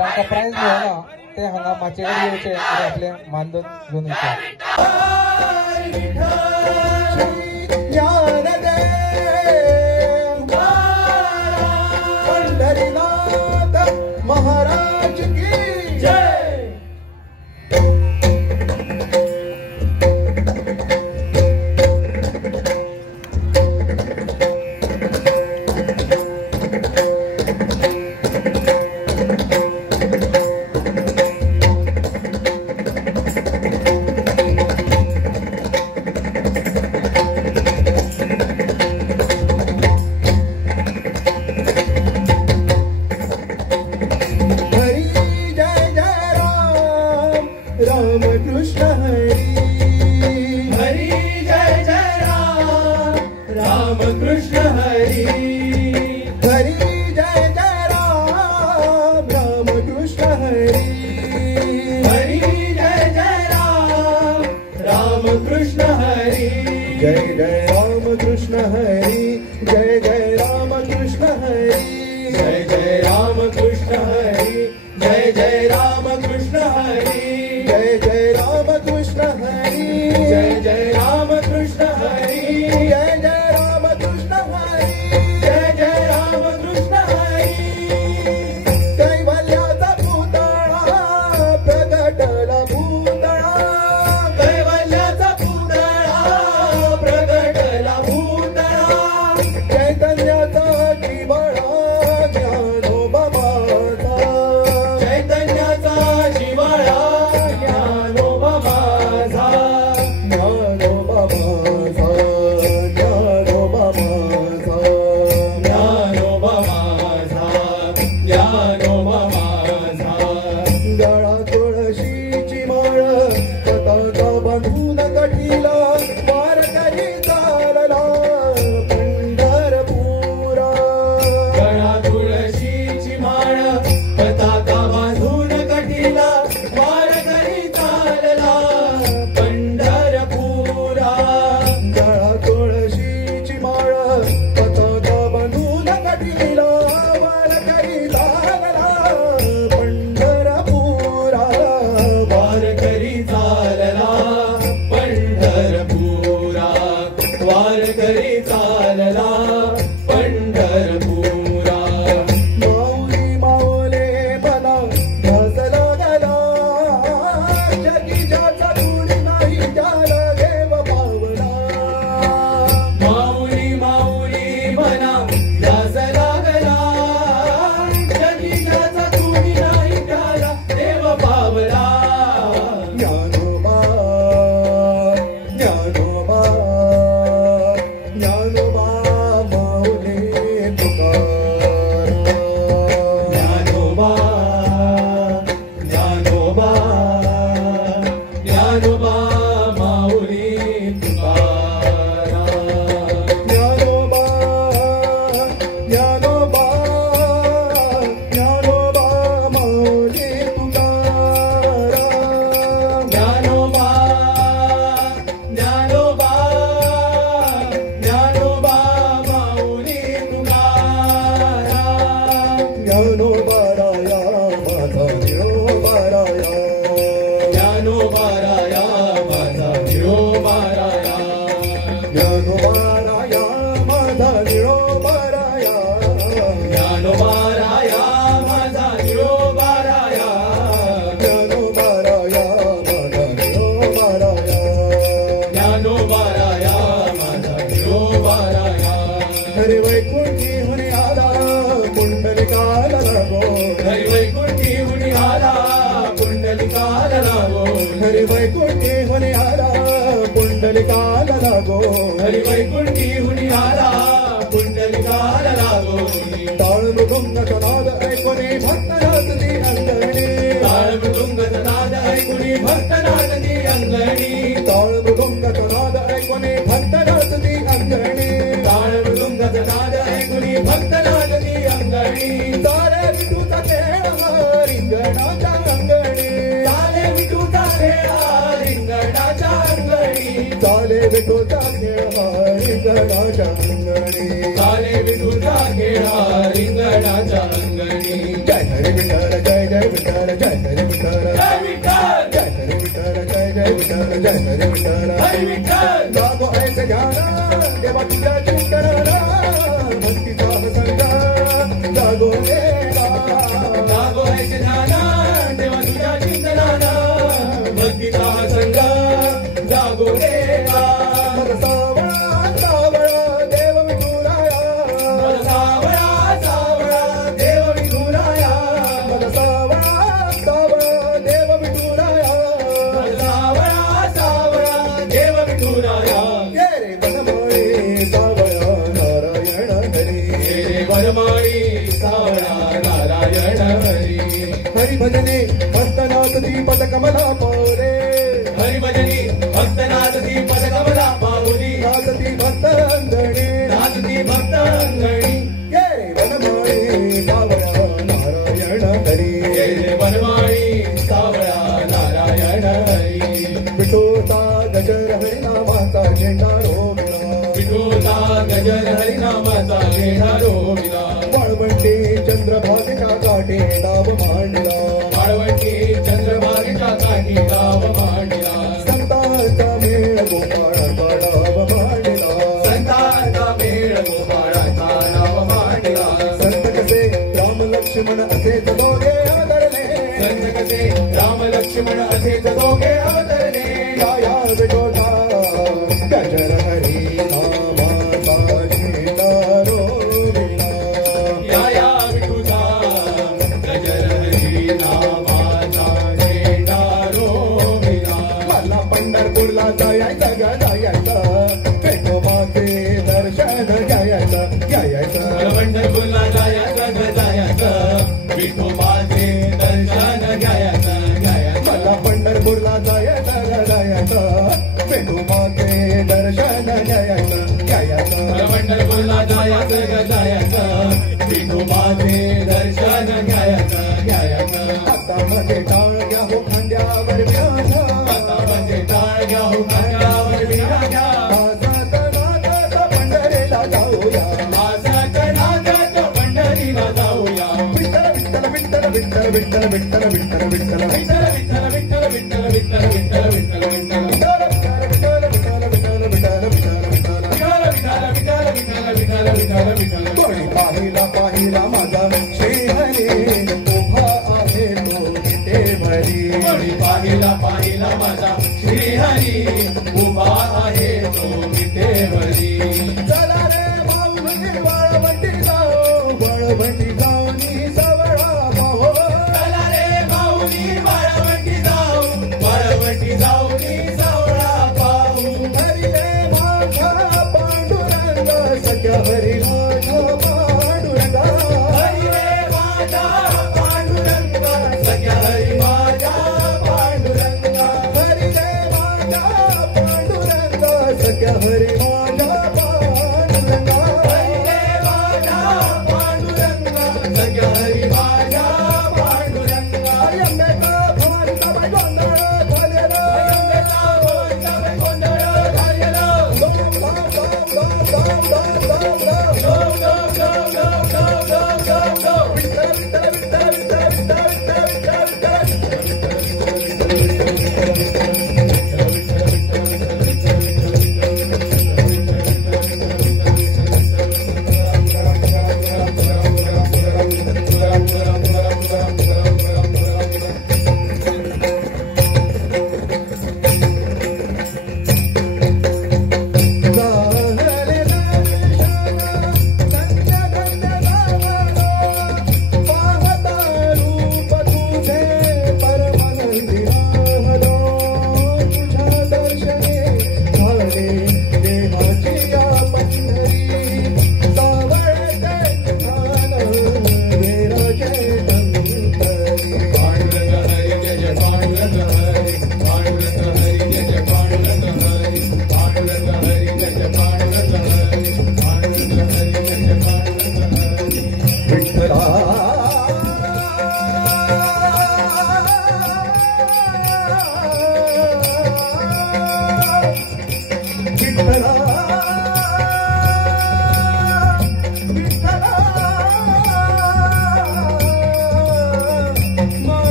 जांकां प्राइज मेळना ते हांगा माचे कडेन येवचे आनी आपले मानधन घेवन वयचे. महाराज की जय. राम कृष्ण हरी हरी जय जय राम. राम कृष्ण हरी हरी जय जय राम. राम कृष्ण हरी हरी जय जय राम. राम कृष्ण हरी जय जय राम कृष्ण हरी. जय जय राम कृष्ण हरी. जय जय राम कृष्ण हरी. जय जय राम कृष्ण हरी. जय जय राम कृष्ण हरी. जय जय राम कृष्ण हरी. जय जय राम कृष्ण हरी. जय जय राम कृष्ण हरी. कैवल्याचा पुतळा प्रगटला भूतळा. कैवल्याचा पुतळा प्रगटला भूतळा. चैतन्याचा जिव्हाळा ज्ञानोबा माझा. चैतन्याचा जिव्हाळा ज्ञानोबा माझा. ज्ञानोबा माझा. ज्ञानोबा माझा. ज्ञानोबा माझा. ज्ञानोबा माझा. गळा तुळशीची माळ पताका बांधून कठीला वारकरी चालला पंढरपुरा. गळा तुळशीची माळ पताका बांधून कठीला वारकरी चालला पंढरपुरा. गळा तुळशीची माळ पताका बांधून कठीला वारकरी चालला पंढरपुरा. वारकरी चालला पंढरपुरा. वारकरी चालला पंढरपुरा. माऊली माऊले मला ध्यास लागला. जगी ज्याचा कुणी नाही त्याला देव पावला. माऊली माऊली मला ध्यास लागला. जगी ज्याचा कुणी नाही त्याला देव पावला. ज्ञानोबा ज्ञानोबा ज्ञानोबा माऊली तुकाराम. ज्ञानोबा ज्ञानोबा ज्ञानोबा माऊली तुकाराम. ज्ञानोबा ज्ञानोबा ज्ञानोबा माऊली तुकाराम. ज्ञानोबा ज्ञानोबा ज्ञानोबा माऊली तुकाराम. ज्ञानोबा राया माझा निरोबा राया. ज्ञानोबा राया माझा निरोबा राया. ज्ञानोबा राया माझा निरोबा राया. ज्ञानोबा राया माझा निरोबा राया. ज्ञानोबा राया माझा निरोबा राया. ज्ञानोबा राया माझा निरोबा राया. हरी वैकुंठी हुनी आला पुंडलिकाला लागो. हरी वैकुंठी हुनी आला पुंडलिकाला लागो. हरी वैकुंठी हुनी आला पुंडलिकाला लागो. हरी वैकुंठी हुनी आला पुंडलिकाला लागो. टाळ मृदुंगाचा नाद ऐकून भक्तनाथी अंगणी. टाळ मृदुंगाचा नाद ऐकून भक्तनाथी अंगणी. टाळ मृदुंगाचा नाद ऐकून भक्तनाथी अंगणी. टाळ मृदुंगाचा नाद ऐकून भक्तनाथी अंगणी. सारे विठूचा खेळ रिंगणाच्या अंगणी. सारे विठूचा खेळ रिंगणाच्या अंगणी. सारे विठूचा खेळ रिंगणाच्या अंगणी. सारे विठूचा खेळ रिंगणाच्या अंगणी. जय हरी विठ्ठल जय जय विठ्ठल हरी विठ्ठल जागो ऐसे ध्यान देवा तुझ्या चिंतनाला भक्तीचा संग जागो देवा जागो ऐसे ध्यान देवा तुझ्या चिंतनाला भक्तीचा संग जागो देवा मग सावळा सावळा देव विठुराया मग सावळा सावळा देव विठुराया मग सावळा सावळा देव विठुराया मग सावळा सावळा देव विठुराया ये रे बनमाळे सावळा नारायण हरी रे वरमाळी सावळा नारायण हरी हरिभजने हस्तनाथ दीपद कमला पावरे हरिभजनी भक्तनाथ दीपद कमला पाहुली नाचती भक्तांगणे नाचती भक्तांगणी ये रे बनमाळे सावळा नारायण हरी रे वरमाळी सावळा नारायण हरी विठोता गजर हरिनामाचा झेंडा रोविला विठोता गजर हरिनामाचा लेढा रोविला वाळवंटी चंद्रभागेच्या काठी डाव मांडला वाळवंटी चंद्रभागेच्या काठी गाव मांडला संतांचा मेळ गोपाळाचा डाव मांडला संतांचा मेळ गोपाळाचा नाव मांडला संत कसे राम लक्ष्मण असेच दोघे आदरले संत कसे राम लक्ष्मण असेच दोघे अवतरले छाया विठोता गजर हरी नामाचा झेंडा रोविला या विठुजा गजर हरी नामाचा झेंडा रोविला मला पंढरपूरला जायचं ग जायचं विठोबाचे दर्शन घ्यायचं पंढरपूरला जायचं ग जायचं विठोबाचे दर्शन घ्यायचं घ्यायचं मला पंढरपूरला जायचं ग जायचं विठोबाचे दर्शन घ्यायचं पंढरपूरला जायचं ग जायचं विठोबाचे दर्शन घ्यायचं घ्यायचं हातामध्ये टाळ घ्या हो खांद्यावर व्याजा हातामध्ये टाळ घ्या हो खांद्यावर विडा घ्या आजात नादात पंढरीला जाऊया आसात नागात पंढरीला जाऊया विठ्ठल विठ्ठल विठ्ठल विठ्ठल विठ्ठल विठ्ठल विठ्ठल विठ्ठल विठ्ठल विठ्ठल विठ्ठल विठ्ठल विठ्ठल विठ्ठल विठ्ठल कोणी पाहिला पाहिला माझा श्रीहरी उभा आहे तो तिथे भरी कोणी पाहिला पाहिला माझा श्रीहरी उभा आहे तो विटेवरी चला रे भाऊनी वाळवंटी जाऊनी सवळा पाहो चला रे भाऊनी वाळवंटी जाऊनी सावळा पाहू हरी रे माझा पांडुरंग सख्या हरी माझा पांडुरंग हरी रे माझा पांडुरंग सख्या हरी माझा पांडुरंग हरी रे माझा पांडुरंग सख्या हरी माझा पांडुरंग हरी रे माझा पांडुरंग सख्या हरी माझा पांडुरंग अय्यंबेचा भवानीचा बाई गोंधळ झालेला अय्यंबेचा भवानीचा गोंधळ झालेला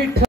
विठ्ठल